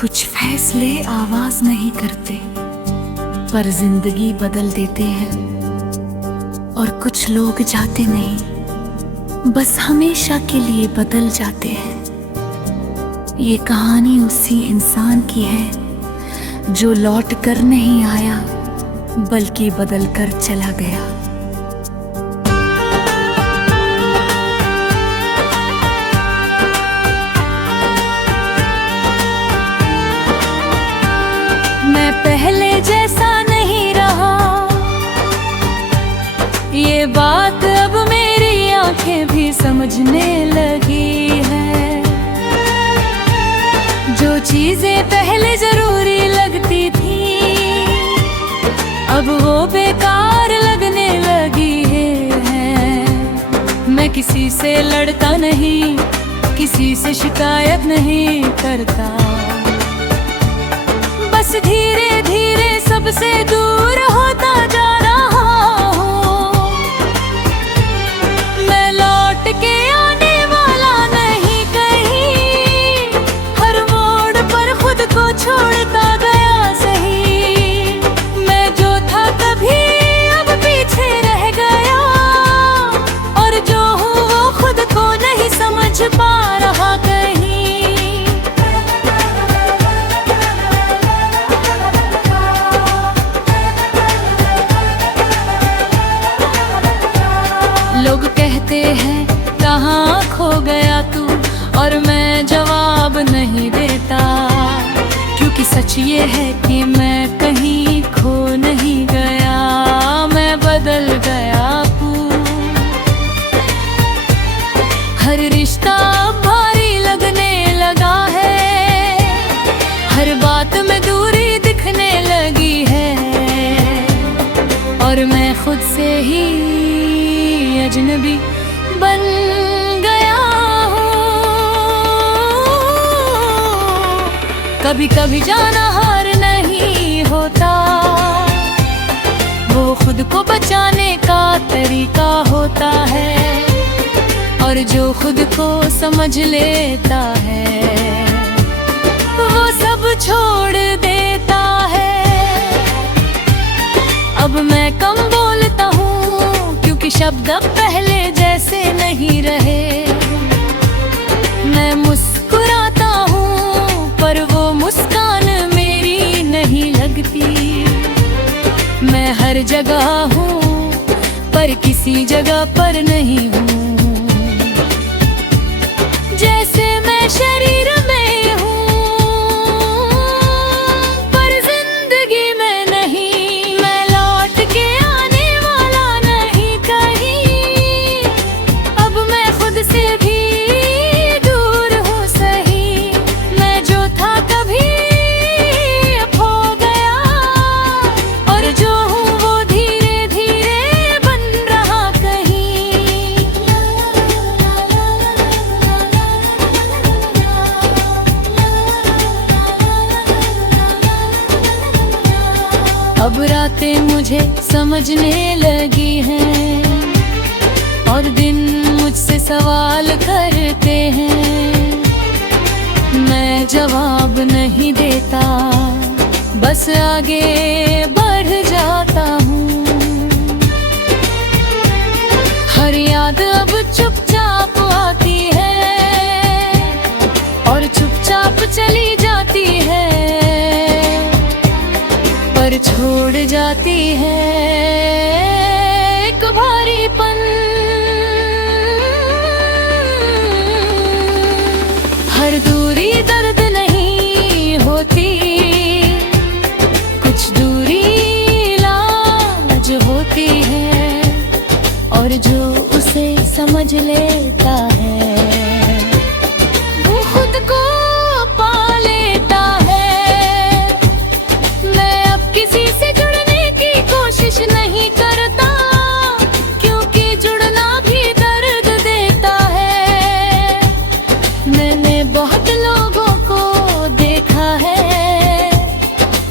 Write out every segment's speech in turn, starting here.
कुछ फैसले आवाज नहीं करते पर जिंदगी बदल देते हैं, और कुछ लोग जाते नहीं बस हमेशा के लिए बदल जाते हैं। ये कहानी उसी इंसान की है जो लौट कर नहीं आया बल्कि बदल कर चला गया। मैं पहले जैसा नहीं रहा, ये बात अब मेरी आंखें भी समझने लगी है। जो चीजें पहले जरूरी लगती थी अब वो बेकार लगने लगी है। मैं किसी से लड़ता नहीं, किसी से शिकायत नहीं करता, बस धीरे धीरे सबसे दूर होता जा रहा हूँ। मैं लौट के आने वाला नहीं कहीं, हर मोड़ पर खुद को छोड़ता गया सही। मैं जो था कभी अब पीछे रह गया, और जो हूँ वो खुद को नहीं समझ पा रहा कहीं। लोग कहते हैं कहाँ खो गया तू, और मैं जवाब नहीं देता, क्योंकि सच ये है कि मैं कहीं खो नहीं गया, मैं बदल गया हूँ। हर रिश्ता भारी लगने लगा है, हर बात में दूरी दिखने लगी है, और मैं खुद से ही अजनबी बन गया हूँ। कभी कभी जाना हार नहीं होता, वो खुद को बचाने का तरीका होता है, और जो खुद को समझ लेता है वो सब छोड़ देता है। अब मैं कम बोलता हूँ क्योंकि शब्द अब पहले जैसे नहीं रहे। मैं मुस्कुराता हूँ पर वो मुस्कान मेरी नहीं लगती। मैं हर जगह हूँ पर किसी जगह पर नहीं हूँ। जैसे मैं शरीर में हूँ पर जिंदगी में नहीं। मैं लौट के आने वाला नहीं कहीं, अब मैं खुद से भी दूर हूँ सही। मैं जो था कभी अब हो गया, और जो हूँ वो धीरे धीरे बन रहा कहीं। अब रातें मुझे समझने लगी हैं, और दिन मुझसे सवाल करते हैं। मैं जवाब नहीं देता, बस आगे बढ़ जाता हूँ। हर याद अब चुपचाप आती है, और चुपचाप चली जाती है, पर छोड़ जाती है एक भारीपन। हर दूरी दर्द नहीं होती, कुछ दूरी इलाज होती है, और जो उसे समझ लेता है वो खुद को पा लेता है। मैं अब किसी से जुड़ने की कोशिश नहीं करता, क्योंकि जुड़ना भी दर्द देता है। मैंने बहुत लोगों को देखा है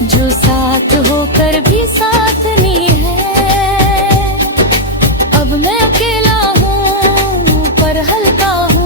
जो साथ होकर भी साथ नहीं है। अब मैं अकेला हूँ पर हल्का हूँ।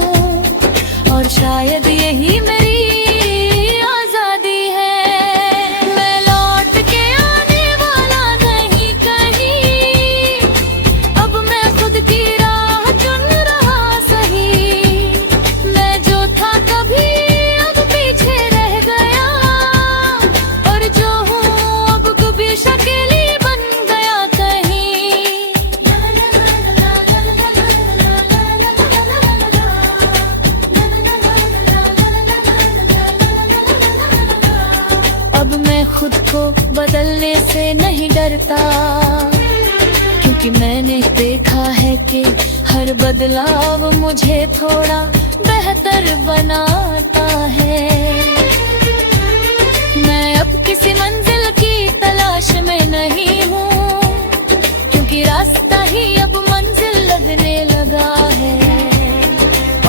बदलने से नहीं डरता, क्योंकि मैंने देखा है कि हर बदलाव मुझे थोड़ा बेहतर बनाता है। मैं अब किसी मंजिल की तलाश में नहीं हूँ, क्योंकि रास्ता ही अब मंजिल लगने लगा है।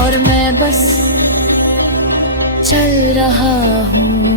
और मैं बस चल रहा हूँ।